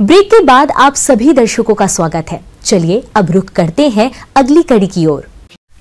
Break के बाद आप सभी दर्शकों का स्वागत है। चलिए अब रुख करते हैं अगली कड़ी की ओर।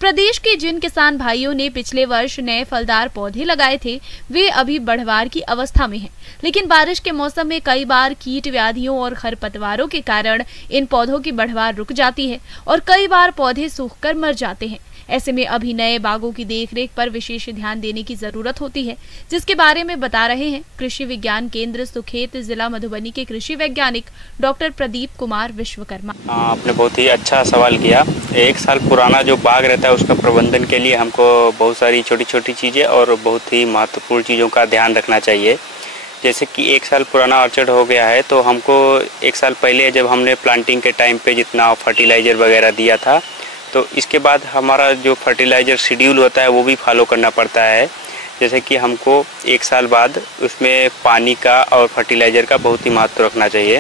प्रदेश के जिन किसान भाइयों ने पिछले वर्ष नए फलदार पौधे लगाए थे, वे अभी बढ़वार की अवस्था में हैं। लेकिन बारिश के मौसम में कई बार कीट व्याधियों और खरपतवारों के कारण इन पौधों की बढ़वार रुक जाती है और कई बार पौधे सूखकर मर जाते हैं। ऐसे में अभी नए बागों की देखरेख पर विशेष ध्यान देने की जरूरत होती है, जिसके बारे में बता रहे हैं कृषि विज्ञान केंद्र सुखेत जिला मधुबनी के कृषि वैज्ञानिक डॉक्टर प्रदीप कुमार विश्वकर्मा। आपने बहुत ही अच्छा सवाल किया। एक साल पुराना जो बाग रहता है उसका प्रबंधन के लिए हमको बहुत सारी छोटी छोटी चीज़ें और बहुत ही महत्वपूर्ण चीज़ों का ध्यान रखना चाहिए। जैसे कि एक साल पुराना ऑर्चर्ड हो गया है तो हमको एक साल पहले जब हमने प्लांटिंग के टाइम पे जितना फर्टिलाइज़र वगैरह दिया था, तो इसके बाद हमारा जो फर्टिलाइज़र शेड्यूल होता है वो भी फॉलो करना पड़ता है। जैसे कि हमको एक साल बाद उसमें पानी का और फर्टिलाइज़र का बहुत ही महत्व रखना चाहिए।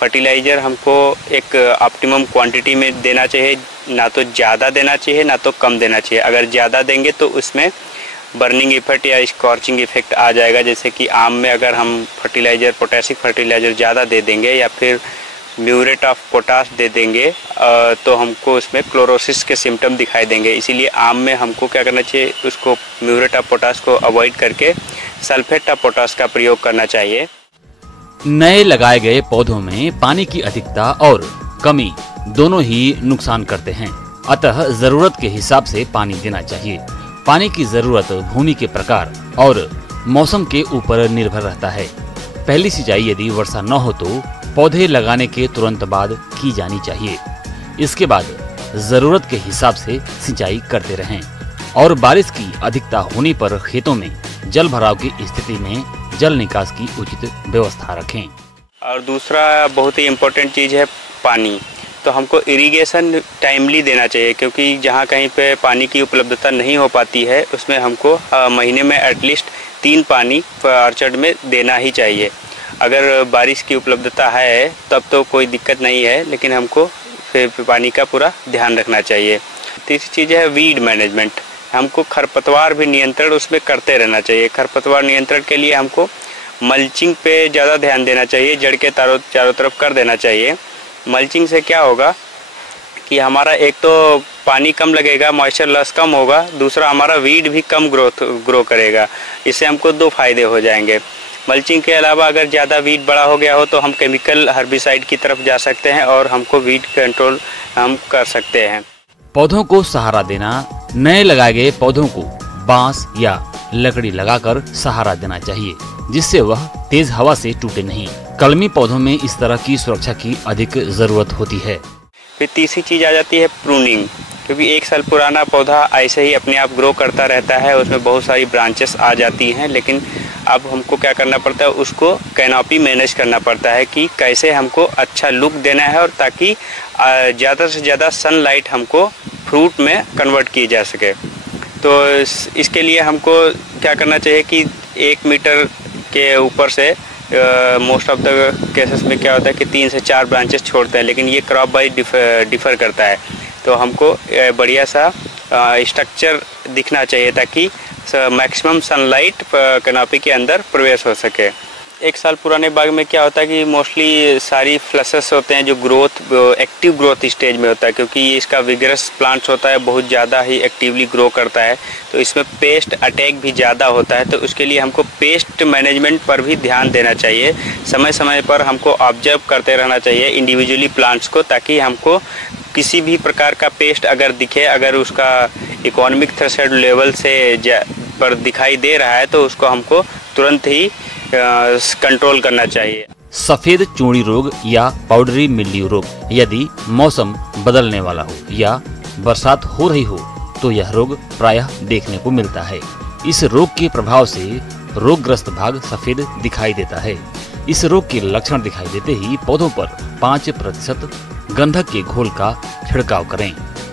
फर्टिलाइज़र हमको एक ऑप्टिमम क्वांटिटी में देना चाहिए, ना तो ज़्यादा देना चाहिए ना तो कम देना चाहिए। अगर ज़्यादा देंगे तो उसमें बर्निंग इफेक्ट या स्कॉर्चिंग इफेक्ट आ जाएगा। जैसे कि आम में अगर हम फर्टिलाइज़र पोटेशिक फर्टिलाइज़र ज़्यादा दे देंगे या फिर म्यूरेट ऑफ पोटाश दे देंगे तो हमको उसमें क्लोरोसिस के सिम्टम दिखाई देंगे। इसीलिए आम में हमको क्या करना चाहिए, उसको म्यूरेट ऑफ पोटाश को अवॉइड करके सल्फेट ऑफ पोटाश का प्रयोग करना चाहिए। नए लगाए गए पौधों में पानी की अधिकता और कमी दोनों ही नुकसान करते हैं, अतः जरूरत के हिसाब से पानी देना चाहिए। पानी की जरूरत भूमि के प्रकार और मौसम के ऊपर निर्भर रहता है। पहली सिंचाई यदि वर्षा न हो तो पौधे लगाने के तुरंत बाद की जानी चाहिए। इसके बाद जरूरत के हिसाब से सिंचाई करते रहें और बारिश की अधिकता होने पर खेतों में जल भराव की स्थिति में जल निकास की उचित व्यवस्था रखें। और दूसरा बहुत ही इम्पोर्टेंट चीज़ है पानी। तो हमको इरिगेशन टाइमली देना चाहिए, क्योंकि जहाँ कहीं पे पानी की उपलब्धता नहीं हो पाती है उसमें हमको महीने में एटलीस्ट 3 पानी ऑर्चर्ड में देना ही चाहिए। अगर बारिश की उपलब्धता है तब तो कोई दिक्कत नहीं है, लेकिन हमको फिर पानी का पूरा ध्यान रखना चाहिए। तीसरी चीज़ है वीड मैनेजमेंट। हमको खरपतवार भी नियंत्रण उसमें करते रहना चाहिए। खरपतवार नियंत्रण के लिए हमको मल्चिंग पे ज़्यादा ध्यान देना चाहिए, जड़ के चारों तरफ कर देना चाहिए। मल्चिंग से क्या होगा कि हमारा एक तो पानी कम लगेगा, मॉइस्चर लॉस कम होगा, दूसरा हमारा वीड भी कम ग्रो करेगा। इससे हमको 2 फायदे हो जाएंगे। मल्चिंग के अलावा अगर ज़्यादा वीड बड़ा हो गया हो तो हम केमिकल हर्बिसाइड की तरफ जा सकते हैं और हमको वीड कंट्रोल हम कर सकते हैं। पौधों को सहारा देना। नए लगाए गए पौधों को बांस या लकड़ी लगाकर सहारा देना चाहिए, जिससे वह तेज हवा से टूटे नहीं। कलमी पौधों में इस तरह की सुरक्षा की अधिक जरूरत होती है। फिर तीसरी चीज़ आ जाती है प्रूनिंग, क्योंकि एक साल पुराना पौधा ऐसे ही अपने आप ग्रो करता रहता है, उसमें बहुत सारी ब्रांचेस आ जाती हैं, लेकिन अब हमको क्या करना पड़ता है, उसको कैनोपी मैनेज करना पड़ता है कि कैसे हमको अच्छा लुक देना है और ताकि ज़्यादा से ज़्यादा सनलाइट हमको फ्रूट में कन्वर्ट की जा सके। तो इसके लिए हमको क्या करना चाहिए कि 1 मीटर के ऊपर से मोस्ट ऑफ द केसेस में क्या होता है कि 3 से 4 ब्रांचेस छोड़ते हैं, लेकिन ये क्रॉप वाइज डिफर करता है। तो हमको बढ़िया सा स्ट्रक्चर दिखना चाहिए ताकि मैक्सिमम सनलाइट कैनोपी के अंदर प्रवेश हो सके। एक साल पुराने बाग में क्या होता है कि मोस्टली सारी फ्लसेस होते हैं जो एक्टिव ग्रोथ स्टेज में होता है, क्योंकि ये इसका विगरस प्लांट्स होता है, बहुत ज़्यादा ही एक्टिवली ग्रो करता है, तो इसमें पेस्ट अटैक भी ज़्यादा होता है। तो उसके लिए हमको पेस्ट मैनेजमेंट पर भी ध्यान देना चाहिए। समय समय पर हमको ऑब्जर्व करते रहना चाहिए इंडिविजुअली प्लांट्स को, ताकि हमको किसी भी प्रकार का पेस्ट अगर दिखे, अगर उसका इकोनॉमिक थ्रेशोल्ड लेवल से पर दिखाई दे रहा है तो उसको हमको तुरंत ही कंट्रोल करना चाहिए। सफेद चूड़ी रोग या पाउडरी मिल्ड्यू रोग, यदि मौसम बदलने वाला हो या बरसात हो रही हो तो यह रोग प्रायः देखने को मिलता है। इस रोग के प्रभाव से रोगग्रस्त भाग सफेद दिखाई देता है। इस रोग के लक्षण दिखाई देते ही पौधों पर 5% गंधक के घोल का छिड़काव करें।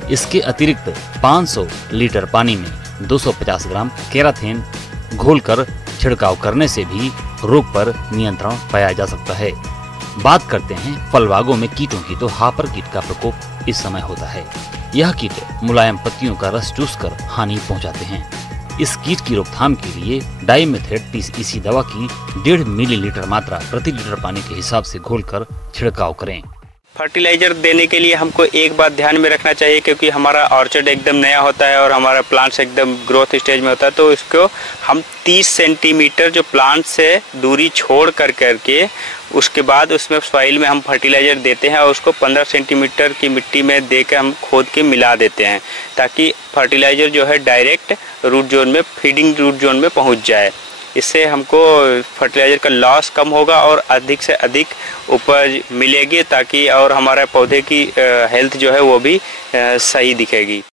इसके अतिरिक्त 500 लीटर पानी में 250 ग्राम केराथिन घोलकर छिड़काव करने से भी रोग पर नियंत्रण पाया जा सकता है। बात करते हैं फल बागों में कीटों की, तो हापर कीट का प्रकोप इस समय होता है। यह कीट मुलायम पत्तियों का रस चूसकर हानि पहुंचाते हैं। इस कीट की रोकथाम के लिए डाइमेथेट 30 EC दवा की 1.5 मिलीलीटर मात्रा प्रति लीटर पानी के हिसाब से घोलकर छिड़काव करें। फर्टिलाइजर देने के लिए हमको एक बात ध्यान में रखना चाहिए, क्योंकि हमारा ऑर्चर्ड एकदम नया होता है और हमारा प्लांट्स एकदम ग्रोथ स्टेज में होता है, तो इसको हम 30 सेंटीमीटर जो प्लांट से दूरी छोड़ करके उसके बाद उसमें सॉइल में हम फर्टिलाइजर देते हैं और उसको 15 सेंटीमीटर की मिट्टी में देकर हम खोद के मिला देते हैं, ताकि फर्टिलाइजर जो है डायरेक्ट रूट जोन में, फीडिंग रूट जोन में पहुंच जाए। इससे हमको फर्टिलाइजर का लॉस कम होगा और अधिक से अधिक उपज मिलेगी, ताकि और हमारे पौधे की हेल्थ जो है वो भी सही दिखेगी।